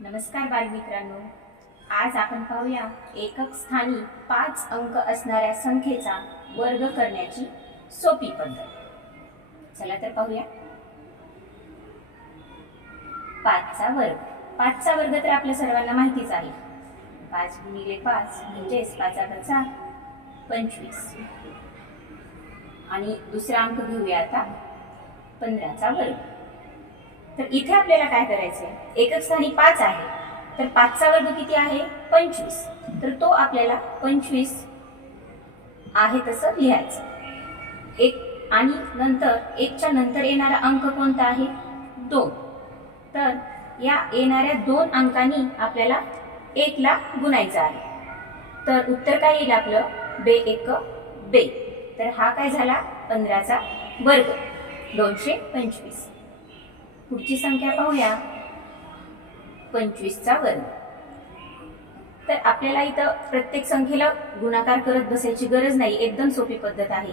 नमस्कार मित्रांनो आज आपण पाहूया एकक स्थानी पाच अंक असणाऱ्या संख्येचा वर्ग करण्याची सोपी पद्धत. चला तर पाहूया. पाचचा वर्ग. पाचचा वर्ग तर आपल्या सर्वांना माहितीच आहे. पाच गुणिले पाच म्हणजेच पाचाचा चार पंचवीस. आणि दुसरा अंक घेऊया आता. पंधराचा वर्ग. तर इथे आपल्याला काय करायचंय? एकक स्थानी पाच आहे. तर पाचचा वर्ग किती आहे? पंचवीस. तर तो आपल्याला पंचवीस आहे तसं लिहायचं. एक आणि नंतर एकच्या नंतर येणारा अंक कोणता आहे? दोन. तर या येणाऱ्या दोन अंकांनी आपल्याला एकला गुणायचं आहे. तर उत्तर काय येईल आपलं? बे एक बे. तर हा काय झाला? पंधराचा वर्ग. दोनशे पंचवीस. पुढची संख्या पाहूया. पंचवीसचा वर्ग तर आपल्याला इथं प्रत्येक संख्येला गुणाकार करत बसायची गरज नाही एकदम सोपी पद्धत आहे.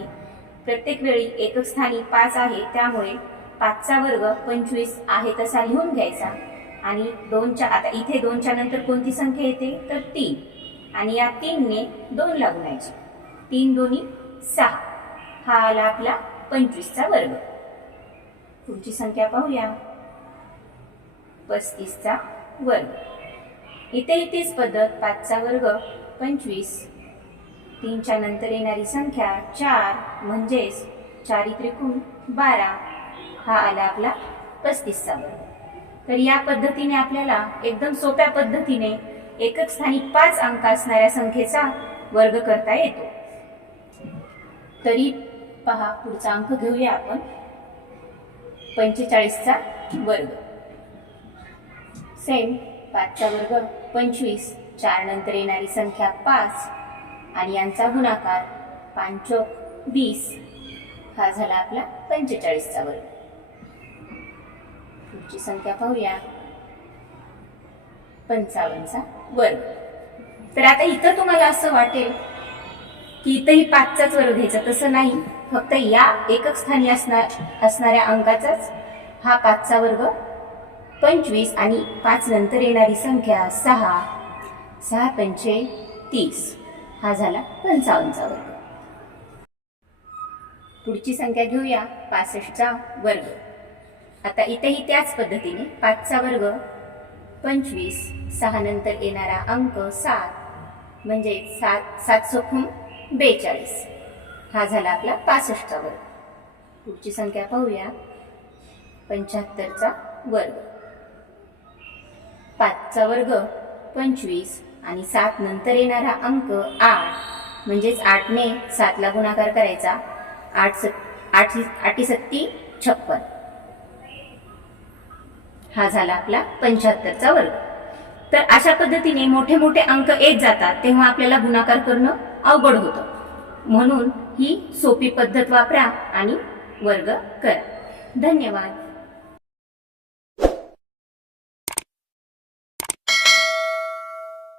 प्रत्येक वेळी एकक स्थानी पाच आहे त्यामुळे पाचचा वर्ग पंचवीस आहे तसा लिहून घ्यायचा. आणि दोनच्या आता इथे दोनच्या नंतर कोणती संख्या येते? तर तीन. आणि या तीनने दोन लागून यायचे तीन दोन्ही सहा. हा आला आपला पंचवीसचा वर्ग. पुढची संख्या पाहूया. पस्तीसचा वर्ग. इथेही तीच पद्धत पाचचा वर्ग पंचवीस. तीनच्या नंतर येणारी संख्या चार म्हणजेच चारी त्रिकोण बारा. हा आला आपला पस्तीसचा वर्ग. तर या पद्धतीने आपल्याला एकदम सोप्या पद्धतीने एकच स्थानी पाच अंक असणाऱ्या संख्येचा वर्ग करता येतो. तरी पहा पुढचा अंक घेऊया आपण. पंचेचाळीसचा वर्ग. सेम पाचचा वर्ग पंचवीस. चार नंतर येणारी संख्या पाच. आणि यांचा गुणाकार पांचोक वीस. हा झाला आपला पंचेचाळीसचा वर्ग. पुढची संख्या पाहूया. पंचावन्नचा वर्ग. तर आता इथं तुम्हाला असं वाटेल की इथंही पाचचाच वर्ग घ्यायचा तसं नाही. फक्त या एकक स्थानी असणार असणाऱ्या अंकाचाच हा पाचचा वर्ग पंचवीस आणि पाच नंतर येणारी संख्या सहा. सहा पंचे तीस. हा झाला पंचावन्नचा वर्ग. पुढची संख्या घेऊया पासष्टचा वर्ग. आता इथेही त्याच पद्धतीने पाचचा वर्ग पंचवीस सहा नंतर येणारा अंक सात. म्हणजे सात सात सोखून बेचाळीस. हा झाला आपला पासष्टचा वर्ग पुढची संख्या पाहूया. पंच्याहत्तरचा वर्ग. पाचचा वर्ग पंचवीस आणि सात नंतर येणारा अंक आठ. म्हणजेच आठने सातला गुणाकार करायचा. आठ स आठ आठी सत्ती छप्पन. हा झाला आपला पंच्याहत्तरचा वर्ग. तर अशा पद्धतीने मोठे मोठे अंक येत जातात तेव्हा आपल्याला गुणाकार करणं अवघड होतं. म्हणून ही सोपी पद्धत वापरा आणि वर्ग करा. धन्यवाद.